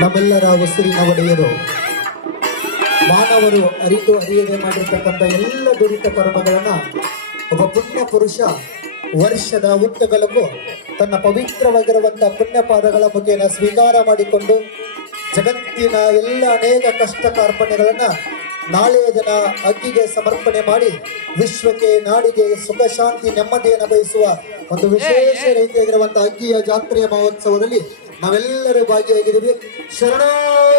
ನಮ್ಮೆಲ್ಲರ ಉಸಿರಿನ ಒಡೆಯರು ಮಾನವರು ಅರಿತು ಅರಿಯದೆ ಮಾಡಿರ್ತಕ್ಕಂಥ ಎಲ್ಲ ದುರಿತ ಕರ್ಮಗಳನ್ನ ಒಬ್ಬ ಪುಣ್ಯ ಪುರುಷ ವರ್ಷದ ಉದ್ದಗಲಕ್ಕೂ ತನ್ನ ಪವಿತ್ರವಾಗಿರುವಂತಹ ಪುಣ್ಯ ಪಾದಗಳ ಮುಖೇನ ಸ್ವೀಕಾರ ಮಾಡಿಕೊಂಡು ಜಗತ್ತಿನ ಎಲ್ಲ ಅನೇಕ ಕಷ್ಟ ಕಾರ್ಪಣ್ಯಗಳನ್ನ ನಾಳೆಯ ದಿನ ಅಗ್ಗಿಗೆ ಸಮರ್ಪಣೆ ಮಾಡಿ ವಿಶ್ವಕ್ಕೆ ನಾಡಿಗೆ ಸುಖ ಶಾಂತಿ ನೆಮ್ಮದಿಯನ್ನು ಬಯಸುವ ಒಂದು ವಿಶೇಷ ರೀತಿಯಾಗಿರುವಂತಹ ಅಗ್ಗಿಯ ಜಾತ್ರೆಯ ಮಹೋತ್ಸವದಲ್ಲಿ ನಾವೆಲ್ಲರೂ ಭಾಗಿಯಾಗಿದ್ದೀವಿ. ಶರಣ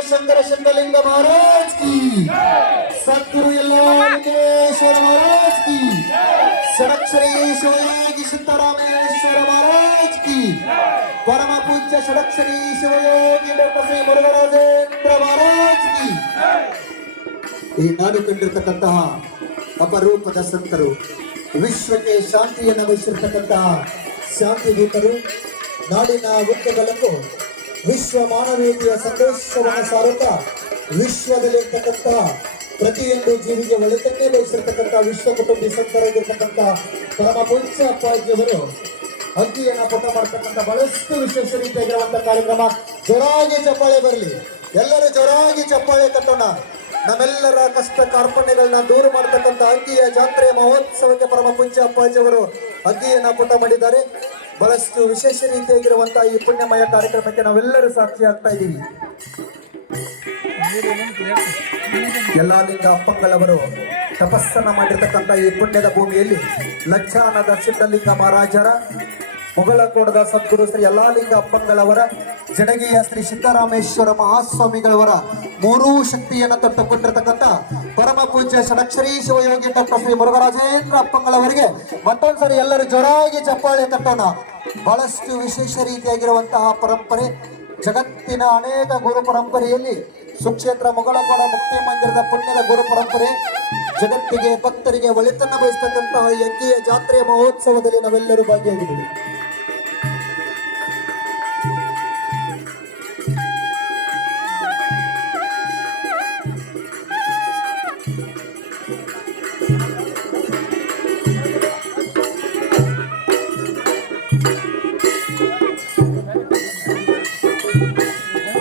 ಶಂಕರ ಶಂಕರಲಿಂಗ ಮಹಾರಾಜ್ ಕಿ, ಸದ್ಗುರು ಯಲ್ಲಾಲಿಂಗೇಶ್ವರ ಮಹಾರಾಜ್ ಕಿ, ಷಡಕ್ಷರಿ ಶಿವಯೋಗಿ ಸಿದ್ದರಾಮೇಶ್ವರ ಮಹಾರಾಜ್ ಕಿ, ಪರಮ ಪೂಜ್ಯ ಷಡಕ್ಷರಿ ಶಿವಯೋಗಿ ಡಾಕ್ಟರ್ ಶ್ರೀ ಮುರುಘರಾಜೇಂದ್ರ ಮಹಾರಾಜ್ ಕಿ. ಈ ನಾಡು ಕಂಡಿರ್ತಕ್ಕಂತಹ ಅಪರೂಪದ ಸಂತರು, ವಿಶ್ವಕ್ಕೆ ಶಾಂತಿಯನ್ನು ಬಯಸಿರ್ತಕ್ಕಂತಹ ಶಾಂತಿ ದೂತರು, ನಾಡಿನ ಉದ್ದಗಲಕ್ಕೂ ವಿಶ್ವ ಮಾನವೀಯತೆಯ ಸಂದೇಶವನ್ನು ಸಾರುತ್ತಾ ವಿಶ್ವದಲ್ಲಿರ್ತಕ್ಕಂತಹ ಪ್ರತಿಯೊಂದು ಜೀವಿಗೆ ಒಳಿತನ್ನೇ ಬಯಸಿರ್ತಕ್ಕಂತಹ ವಿಶ್ವ ಕುಟುಂಬಿ ಸಂತರಾಗಿರ್ತಕ್ಕಂಥ ಪರಮ ಪೂಜ್ಯ ಅಪ್ಪಾಜಿಯವರು ಅಗ್ಗಿಯನ್ನು ಪುಟ ಮಾಡ್ತಕ್ಕಂಥ ಬಹಳಷ್ಟು ವಿಶೇಷ ರೀತಿಯಾಗಿರುವಂತಹ ಕಾರ್ಯಕ್ರಮ. ಜೋರಾಗಿ ಚಪ್ಪಾಳೆ ಬರಲಿ, ಎಲ್ಲರೂ ಜೋರಾಗಿ ಚಪ್ಪಾಳೆ ತಟ್ಟೋಣ. ನಮ್ಮೆಲ್ಲರ ಕಷ್ಟ ಕಾರ್ಪಣ್ಯಗಳನ್ನ ದೂರ ಮಾಡತಕ್ಕಂಥ ಅಗ್ಗಿಯ ಜಾತ್ರೆಯ ಮಹೋತ್ಸವಕ್ಕೆ ಪರಮ ಪೂಜ್ಯ ಅಪ್ಪಾಜಿಯವರು ಅಗ್ಗಿಯನ್ನ ಪುಟ ಮಾಡಿದ್ದಾರೆ. ಬಹಳಷ್ಟು ವಿಶೇಷ ರೀತಿಯಾಗಿರುವಂತಹ ಈ ಪುಣ್ಯಮಯ ಕಾರ್ಯಕ್ರಮಕ್ಕೆ ನಾವೆಲ್ಲರೂ ಸಾಕ್ಷಿ ಆಗ್ತಾ ಇದ್ದೀವಿ. ಯಲ್ಲಾಲಿಂಗ ಅಪ್ಪಂಗಳವರು ತಪಸ್ಸನ್ನ ಮಾಡಿರ್ತಕ್ಕಂಥ ಈ ಪುಣ್ಯದ ಭೂಮಿಯಲ್ಲಿ ಲಕ್ಷಾನದ ಸಿದ್ದಲಿಂಗ ಮಹಾರಾಜರ, ಮುಗಳಕೋಟದ ಸದ್ಗುರು ಶ್ರೀ ಯಲ್ಲಾಲಿಂಗ ಅಪ್ಪಂಗಳವರ, ಜಡಗಿಯ ಶ್ರೀ ಸಿದ್ದರಾಮೇಶ್ವರ ಮಹಾಸ್ವಾಮಿಗಳವರ ಮೂರೂ ಶಕ್ತಿಯನ್ನು ತೊಟ್ಟುಕೊಂಡಿರ್ತಕ್ಕಂಥ ಪರಮ ಪೂಜ್ಯ ಷಡಕ್ಷರಿ ಶಿವಯೋಗಿ ಡಾಕ್ಟರ್ ಶ್ರೀ ಮುರುಘರಾಜೇಂದ್ರ ಅಪ್ಪಂಗಳವರಿಗೆ ಮತ್ತೊಂದ್ಸರಿ ಎಲ್ಲರೂ ಜೋರಾಗಿ ಚಪ್ಪಾಳೆ ತಟ್ಟೋಣ. ಬಹಳಷ್ಟು ವಿಶೇಷ ರೀತಿಯಾಗಿರುವಂತಹ ಪರಂಪರೆ, ಜಗತ್ತಿನ ಅನೇಕ ಗುರು ಪರಂಪರೆಯಲ್ಲಿ ಸುಕ್ಷೇತ್ರ ಮುಗಳಕೋಡ ಮುಕ್ತಿ ಮಂದಿರದ ಪುಣ್ಯದ ಗುರು ಪರಂಪರೆ, ಜಗತ್ತಿಗೆ ಭಕ್ತರಿಗೆ ಒಳಿತನ್ನು ಬಯಸ್ತಕ್ಕಂತಹ ಅಗ್ಗಿಯ ಜಾತ್ರೆಯ ಮಹೋತ್ಸವದಲ್ಲಿ ನಾವೆಲ್ಲರೂ ಭಾಗಿಯಾಗಿದ್ದೀವಿ.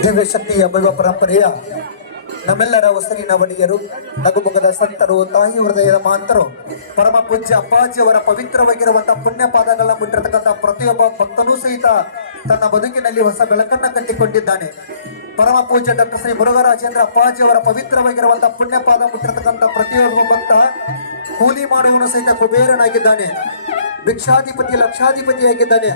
ದಿವ್ಯ ಶಕ್ತಿಯ ಬರುವ ಪರಂಪರೆಯ ನಮ್ಮೆಲ್ಲರ ಉಸಿರಿನ ಒಡೆಯರು, ನಗುಮುಖದ ಸಂತರು, ತಾಯಿ ಹೃದಯದ ಮಹಂತರು, ಪರಮ ಪೂಜ್ಯ ಅಪ್ಪಾಜಿಯವರ ಪವಿತ್ರವಾಗಿರುವಂತಹ ಪುಣ್ಯ ಪಾದಗಳನ್ನ ಮುಟ್ಟಿರ್ತಕ್ಕಂಥ ಪ್ರತಿಯೊಬ್ಬ ಭಕ್ತನೂ ಸಹಿತ ತನ್ನ ಬದುಕಿನಲ್ಲಿ ಹೊಸ ಬೆಳಕನ್ನ ಕಟ್ಟಿಕೊಂಡಿದ್ದಾನೆ. ಪರಮ ಪೂಜ್ಯ ಡಾಕ್ಟರ್ ಶ್ರೀ ಮುರುಘರಾಜೇಂದ್ರ ಅಪ್ಪಾಜಿಯವರ ಪವಿತ್ರವಾಗಿರುವಂತಹ ಪುಣ್ಯ ಪಾದ ಮುಟ್ಟಿರ್ತಕ್ಕಂಥ ಪ್ರತಿಯೊಬ್ಬ ಭಕ್ತ ಕೂಲಿ ಮಾಡುವನು ಸಹಿತ ಕುಬೇರನಾಗಿದ್ದಾನೆ, ಭಿಕ್ಷಾಧಿಪತಿ ಲಕ್ಷಾಧಿಪತಿಯಾಗಿದ್ದಾನೆ.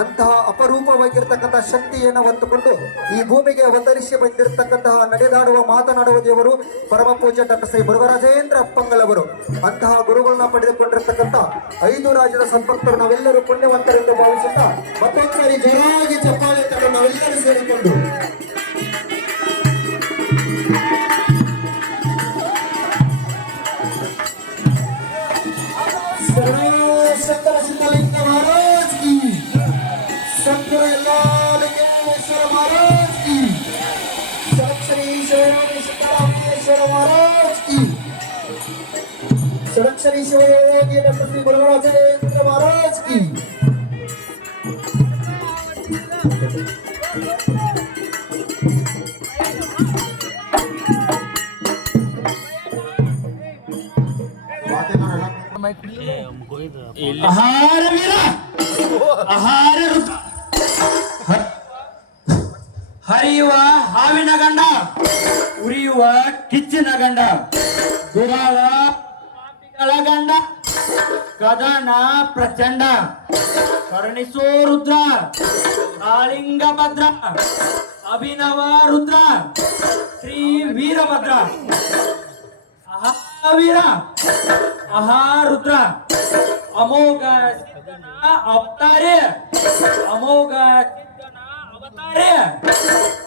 ಅಂತಹ ಅಪರೂಪವಾಗಿರ್ತಕ್ಕಂಥ ಶಕ್ತಿಯನ್ನು ಹೊತ್ತುಕೊಂಡು ಈ ಭೂಮಿಗೆ ಅವತರಿಸಿ ಬಂದಿರತಕ್ಕಂತಹ ನಡೆದಾಡುವ ಮಾತನಾಡುವ ದೇವರು ಪರಮ ಪೂಜ್ಯ ಡಾಕ್ಟರ್ ಶ್ರೀ ಮುರುಘರಾಜೇಂದ್ರ ಅಪ್ಪಂಗಳವರು. ಅಂತಹ ಗುರುಗಳನ್ನ ಪಡೆದುಕೊಂಡಿರ್ತಕ್ಕಂಥ 5 ರಾಜ್ಯದ ಸಂಪತ್ತರು ನಾವೆಲ್ಲರೂ ಪುಣ್ಯವಂತರೆಂದು ಭಾವಿಸುತ್ತಾ ಮತ್ತೊಂದ್ಸಾರಿ ಜೋರಾಗಿ ಚಪ್ಪಾಳೆ ತಗೊಂಡು ನಾವೆಲ್ಲರೂ ಸೇರಿಕೊಂಡು ಶಂಕರ ಸಿದ್ದಲಿಂಗ ಮಹಾರಾಜ್ ಕಿ, ಸದ್ಗುರು ಯಲ್ಲಾಲಿಂಗೇಶ್ವರ ಮಹಾರಾಜ್ ಕಿ, ಷಡಕ್ಷರಿ ಶಿವಯೋಗಿ ಸಿದ್ದರಾಮೇಶ್ವರ ಮಹಾರಾಜ್ ಕಿ, ಷಡಕ್ಷರಿ ಶಿವಯೋಗಿ ಡಾಕ್ಟರ್ ಶ್ರೀ ಮುರುಘರಾಜೇಂದ್ರ ಮಹಾರಾಜ್ ಕಿ. ಆಹಾರ ವೀರ, ಆಹಾರ ಋತು, ಹರಿಯುವ ಹಾವಿನ ಗಂಡ, ಉರಿಯುವ ಕಿಚ್ಚಿನ ಗಂಡ, ದುರಾಳ ಪಾಪಿಗಳ ಗಂಡ, ಕದನ ಪ್ರಚಂಡ, ಕರುಣಿಸೋ ರುದ್ರ, ಕಾಳಿಂಗ ಭದ್ರ, ಅಭಿನವ ರುದ್ರ, ಶ್ರೀ ವೀರಭದ್ರ. ವೀರ, ರುದ್ರ, ಅಮೋಘ ಸಿದ್ಧನ ಅವತಾರೇ, ಅಮೋಘ ಸಿದ್ಧನ ಅವತಾರೇ,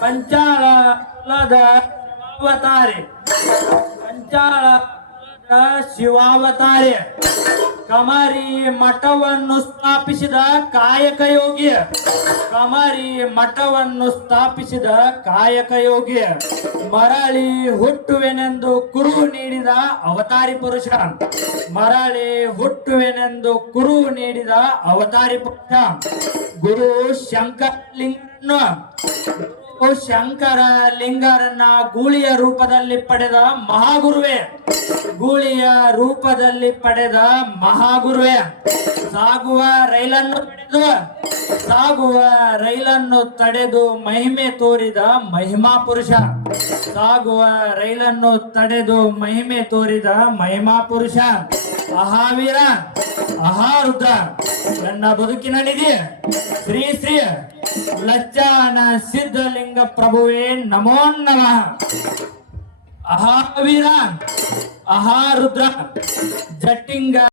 ಪಂಚಾಳದ ಅವತಾರೇ, ಪಂಚಾಳದ ಶಿವಾವತಾರೇ, ಕಮರಿ ಮಠವನ್ನು ಸ್ಥಾಪಿಸಿದ ಕಾಯಕ ಯೋಗಿ, ಕಮರಿ ಮಠವನ್ನು ಸ್ಥಾಪಿಸಿದ ಕಾಯಕ ಯೋಗಿ, ಮರಳಿ ಹುಟ್ಟುವೆನೆಂದು ಕುರು ನೀಡಿದ ಅವತಾರಿ ಪುರುಷ, ಮರಳಿ ಹುಟ್ಟುವೆನೆಂದು ಕುರು ನೀಡಿದ ಅವತಾರಿ ಪುರುಷ, ಗುರು ಶಂಕರಲಿಂಗನ, ಗುರು ಶಂಕರ ಲಿಂಗರನ್ನ ಗೂಳಿಯ ರೂಪದಲ್ಲಿ ಪಡೆದ ಮಹಾಗುರುವೆ. ಗೂಳಿಯ ರೂಪದಲ್ಲಿ ಪಡೆದ ಮಹಾಗುರುವೆ. ಸಾಗುವ ರೈಲನ್ನು ತಡೆದು ಮಹಿಮೆ ತೋರಿದ ಮಹಿಮಾ ಪುರುಷ. ಸಾಗುವ ರೈಲನ್ನು ತಡೆದು ಮಹಿಮೆ ತೋರಿದ ಮಹಿಮಾ ಪುರುಷ. ಅಹಾವೀರ ಅಹಾರುದ್ರ ನನ್ನ ಬದುಕಿನ ನಿಧಿ ಶ್ರೀ ಶ್ರೀ ಲಜ್ಜಾನ ಸಿದ್ಧಲಿಂಗ ಪ್ರಭುವೇ ನಮೋ ನಮಃ. ಅಹಾವೀರ ಅಹಾರುದ್ರ ಜಟ್ಟಿಂಗ